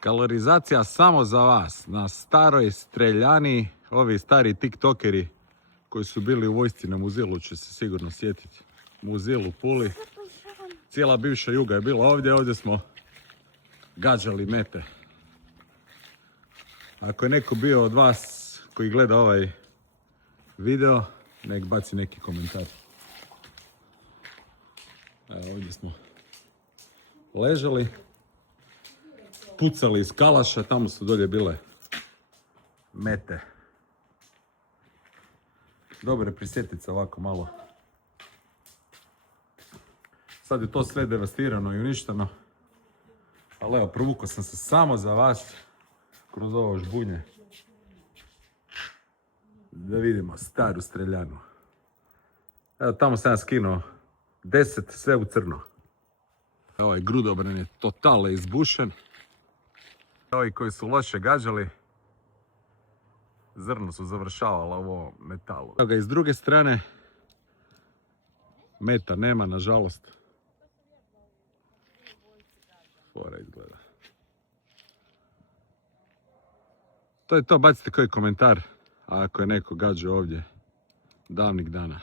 Kalorizacija samo za vas. Na staroj streljani, ovi stari tiktokeri koji su bili u vojsci na Muzilu će se sigurno sjetiti. Muzil u Puli. Cijela bivša Juga je bila ovdje, ovdje smo gađali mete. Ako je neko bio od vas koji gleda ovaj video, nek baci neki komentar. Evo, ovdje smo ležali, pucali iz kalaša, tamo su dolje bile mete. Dobro je prisjetit se ovako malo. Sad je to sve devastirano i uništeno. Ali evo, provukao sam se samo za vas kroz ovo žbunje. Da vidimo staru streljanu. Evo, tamo sam ja skinuo 10, sve u crno. Ovaj grudobran je totalno izbušen. Ovi koji su loše gađali, zrno su završavala ovo metalu. Evo ga iz druge strane, meta nema, nažalost. Fora izgleda. To je to, bacite koji komentar ako je neko gađao ovdje davnih dana.